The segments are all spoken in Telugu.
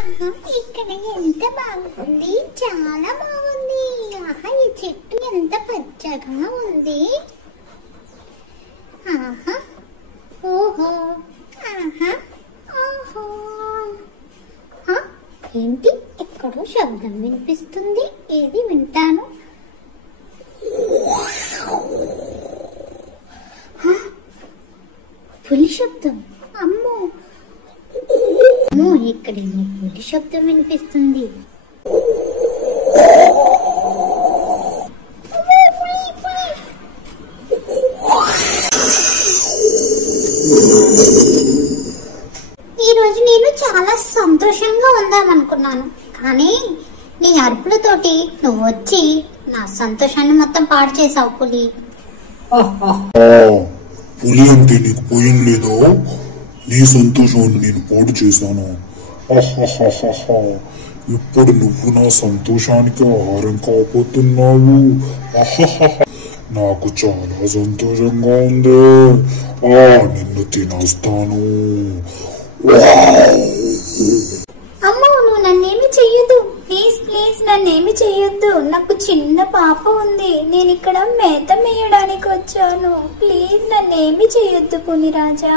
ఇక్కడ ఎంత బాగుంది, చాలా బాగుంది. ఆహా, ఈ చెట్టు ఎంత పచ్చగా ఉంది. ఆహా, ఓహో, ఆహా, ఓహో. ఏంటి, ఎక్కడో శబ్దం వినిపిస్తుంది. ఏది వింటాను. పులి శబ్దం. అమ్మో, ఇక్కడేమో పులి శబ్దం వినిపిస్తుంది. ఈరోజు నేను చాలా సంతోషంగా ఉందామనుకున్నాను, కానీ నీ అరుపులతోటి నువ్వు వచ్చి నా సంతోషాన్ని మొత్తం పాడు చేసావు పులి. పులి అంటే నీకు పోయం లేదో? నీ సంతోషాన్ని నేను పాడు చేశాను. ఇప్పుడు నువ్వు నా సంతోషానికి ఆహారం కాబోతున్నావు. నాకు చాలా సంతోషంగా ఉంది. నిన్ను తినేస్తాను. అమ్మో, నువ్వు నన్నేమి చెయ్యొద్దు ప్లీజ్ ప్లీజ్, నన్నేమి చెయ్యొద్దు. నాకు చిన్న పాప ఉంది, నేను ఇక్కడ మేత మేయడానికి వచ్చాను. ప్లీజ్ నన్నేమి చెయ్యొద్దు పులిరాజా.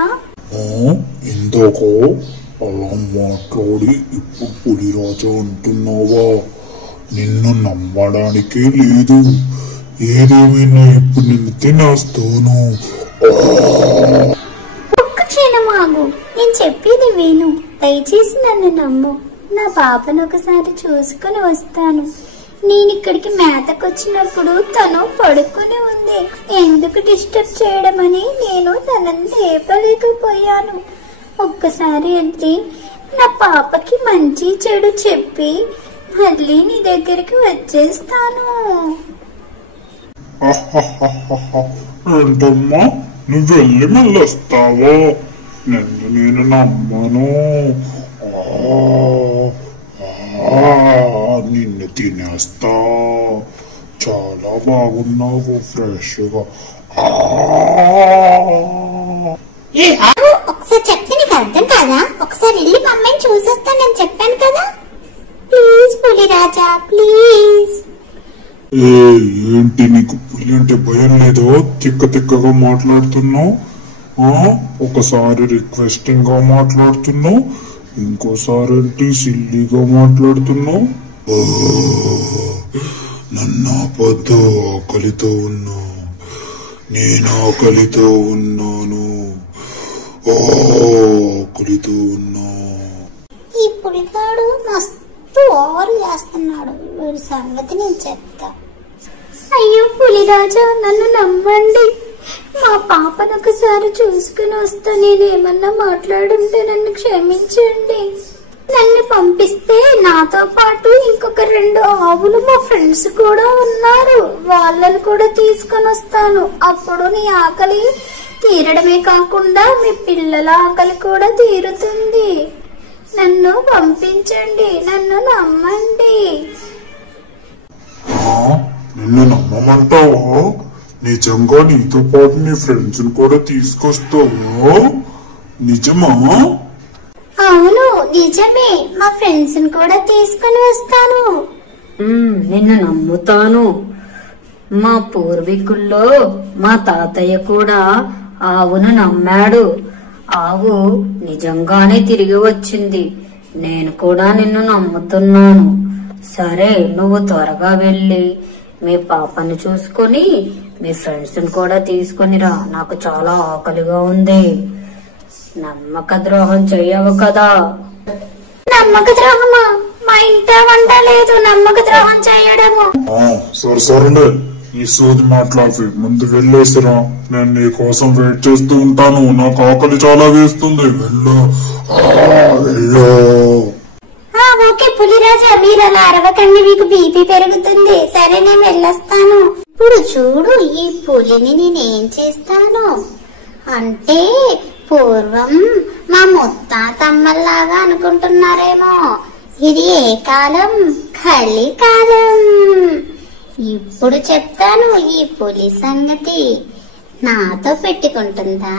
ఇందాక అలా మాట్లాడి ఇప్పుడు పులిరాజా అంటున్నావా? నిన్ను నమ్మడానికే లేదు. ఏదేమైనా ఇప్పుడు నిన్ను తినేస్తాను. ఒక్క క్షణం ఆగు, నేను చెప్పేది విను. దయచేసి నన్ను నమ్ము. నా పాపను ఒకసారి చూసుకుని వస్తాను. నేను ఇక్కడికి మేతకొచ్చినప్పుడు తను పడుకుని ఉంది. ఎందుకు డిస్టర్బ్ చేయడమని నేను తనని లేపలేకపోయాను. ఒక్కసారి వెళ్ళి నా పాపకి మంచి చెడు చెప్పి మళ్ళీ నీ దగ్గరికి వచ్చేస్తాను. ఏంటమ్మా, నువ్వు వెళ్ళి మళ్ళీ వస్తావా? నన్ను నేను నమ్మను. నిన్ను తినేస్తా. చాలా బాగున్నావు, ఫ్రెష్ గా. ఒకసారి చెప్తే నీకు అర్థం కాదా? ఒకసారి వెళ్ళి మా అమ్మాయిని చూసొస్తానని చెప్పాను కదా. Please Puliraja, please. ఏంటి, నీకు పులి అంటే భయం లేదో? తిక్క తిక్కగా మాట్లాడుతున్నావు. ఒకసారి రిక్వెస్టింగ్ గా మాట్లాడుతున్నావు, ఇంకోసారి ఏంటి సిల్లీగా మాట్లాడుతున్నావు. నన్ను ఆపొద్దు, ఆకలితో ఉన్నా. నేను ఆకలితో ఉన్నాను. ఆకలితో ఉన్నా. ఈ పులిగాడు మస్తు ఓవర్ చేస్తున్నాడు. వీడి సంగతి నేను చెప్తా. అయ్యో పులిరాజా, నన్ను నమ్మండి. మా పాపను ఒకసారి చూసుకుని వస్తా. నేనేమన్నా మాట్లాడుంటే నన్ను క్షమించండి. నన్ను పంపిస్తే నాతో పాటు ఇంకొక 2 ఆవులు మా ఫ్రెండ్స్ కూడా ఉన్నారు, వాళ్ళని కూడా తీసుకొని వస్తాను. అప్పుడు నీ ఆకలి తీరడమే కాకుండా మీ పిల్లల ఆకలి కూడా తీరుతుంది. నన్ను పంపించండి, నన్ను నమ్మండి. నిన్ను నమ్మమంటావా? నిజంగా నీతో పాటు నీ ఫ్రెండ్స్ కూడా తీసుకొస్తావా? నిజమా? అవును నిజమే, మా ఫ్రెండ్స్ కూడా తీసుకుని వస్తాను. నిన్ను నమ్ముతాను. మా పూర్వీకుల్లో మా తాతయ్య కూడా ఆవును నమ్మాడు. ఆవు నిజంగానే తిరిగి వచ్చింది. నేను కూడా నిన్ను నమ్ముతున్నాను. సరే, నువ్వు త్వరగా వెళ్ళి మీ పాపను చూసుకొని మీ ఫ్రెండ్స్ కూడా తీసుకొని రా. నాకు చాలా ఆకలిగా ఉంది. నమ్మక ద్రోహం చెయ్యవు కదా? నమ్మక ద్రోహమా? మా ఇంట వంట లేదు నమ్మక ద్రోహం చేయడము. సరే, ఈ సోది మాట్లాడి ముందు వెళ్ళేసిరా. నేను నీ కోసం వెయిట్ చేస్తూ ఉంటాను. నాకు ఆకలి చాలా వేస్తుంది. వెళ్ళు. ఓకే పులిరాజా, మీరు అలా అరవకండి, మీకు బీపీ పెరుగుతుంది. సరే, నేను వెళ్ళొస్తాను. ఇప్పుడు చూడు, ఈ పులిని నేనేం చేస్తాను అంటే, పూర్వం మా ముత్తాతమ్మల్లాగా అనుకుంటున్నారేమో. ఇది ఏ కాలం? కలికాలం. ఇప్పుడు చెప్తాను ఈ పులి సంగతి. నాతో పెట్టుకుంటుందా?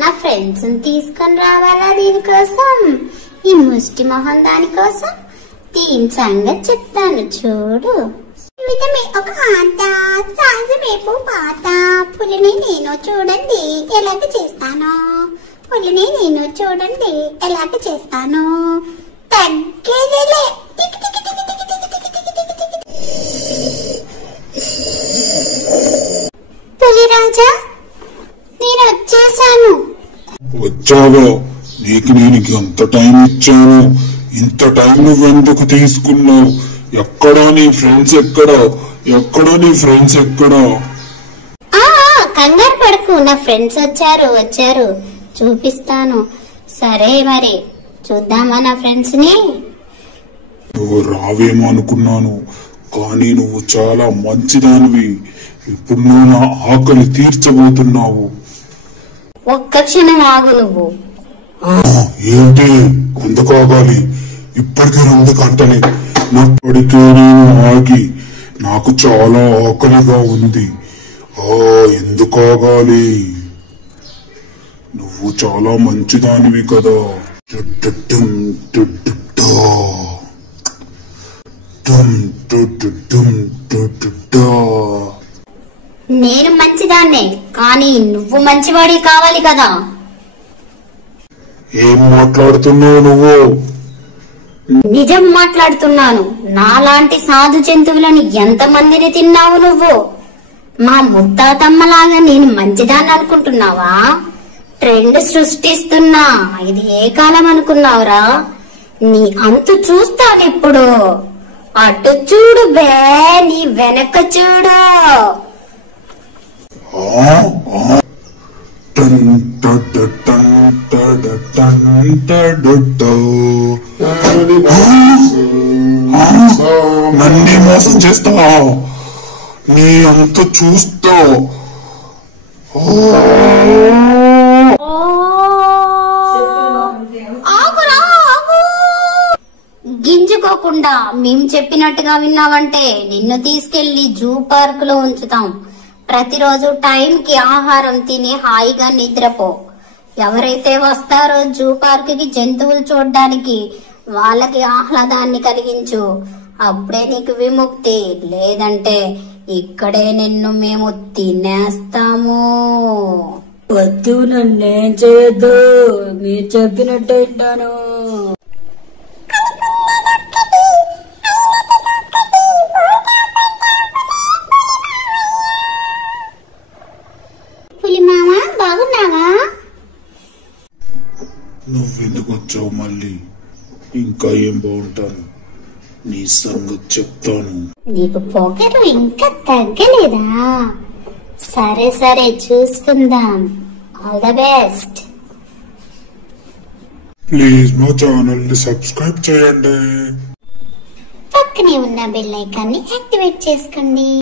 నా ఫ్రెండ్స్ తీసుకొని రావాలా దీనికోసం? ఈ ముష్టి మొహం దానికోసం దీని సంగతి చెప్తాను చూడు. జీవితమే ఒక ఆట, సహజమేపు పాట. పులిని నేను చూడండి ఎలాగ చేస్తాను, పులిని నేను చూడండి ఎలాగ చేస్తాను. తగ్గేదేలే. Tick tick tick tick tick tick tick tick tick tick. Puliraja, నేను వచ్చేసాను. వచ్చావా? నీకు నేను ఎంత టైం ఇచ్చాను, ఇంత టైం నువ్వెందుకు తీసుకున్నావు? ఎక్కడా నీ ఫ్రెండ్స్ ఎక్కడా? ఎక్కడా నీ ఫ్రెండ్స్ ఎక్కడా? కంగారు పడకు, నా ఫ్రెండ్స్ వచ్చారు చూపిస్తాను. సరే మరి చూద్దామా నా ఫ్రెండ్స్ ని? నువ్వు రావేమో అనుకున్నాను, కానీ నువ్వు చాలా మంచిదానివి. ఇప్పుడు నువ్వు నా ఆకలి తీర్చబోతున్నావు. ఒక్క క్షణం ఆగు నువ్వు. ఏంటి ఎందుకు ఆగాలి? ఇప్పటికే 2 గంటలే. నాప్పటికే నేను ఆగి, నాకు చాలా ఆకలిగా ఉంది. ఎందుకు ఆగాలి? నువ్వు చాలా మంచిదానివి కదా. నేను మంచిదాన్నే, కానీ నువ్వు మంచివాడి కావాలి కదా. ఏం మాట్లాడుతున్నావు నువ్వు? నిజం మాట్లాడుతున్నాను. నాలాంటి సాధు జంతువులను ఎంతమందిని తిన్నావు నువ్వు? మా ముత్తాతమ్మలాగా నేను మంచిదాన్ని అనుకుంటున్నావా? ట్రెండ్ సృష్టిస్తున్నా. ఇది ఏ కాలం అనుకున్నావురా? నీ అంతు చూస్తానిప్పుడు. అటు చూడు బే, నీ వెనక చూడు. నన్నే మోసం చేస్తావా? నీ అంత చూస్తా. గింజుకోకుండా మేము చెప్పినట్టుగా విన్నావంటే నిన్ను తీసుకెళ్లి జూ పార్క్ లో ఉంచుతాం. ప్రతిరోజు టైంకి ఆహారం తిని హాయిగా నిద్రపో. ఎవరైతే వస్తారో జూ పార్క్ కి జంతువులు చూడడానికి, వాళ్ళకి ఆహ్లాదాన్ని కలిగించు. అప్పుడే నీకు విముక్తి. లేదంటే ఇక్కడే నిన్ను మేము తినేస్తాము. వద్దు, నన్నేం చేయొద్దు. మీరు చెప్పినట్టు వింటాను. పులి మామ, బాగున్నావా? నువ్వెందుకు వచ్చావు మళ్ళీ? ఇంకా ఏం బాగుంటాను, నీ సంగతి చెప్తాను. నీకు పొగరు ఇంకా తగ్గలేదా? సరే సరే చూసుకుందాం. All the best. ప్లీజ్ మా ఛానల్ ని సబ్స్క్రైబ్ చేయండి. పక్కనే ఉన్న బెల్ ఐకాన్ ని యాక్టివేట్ చేసుకోండి.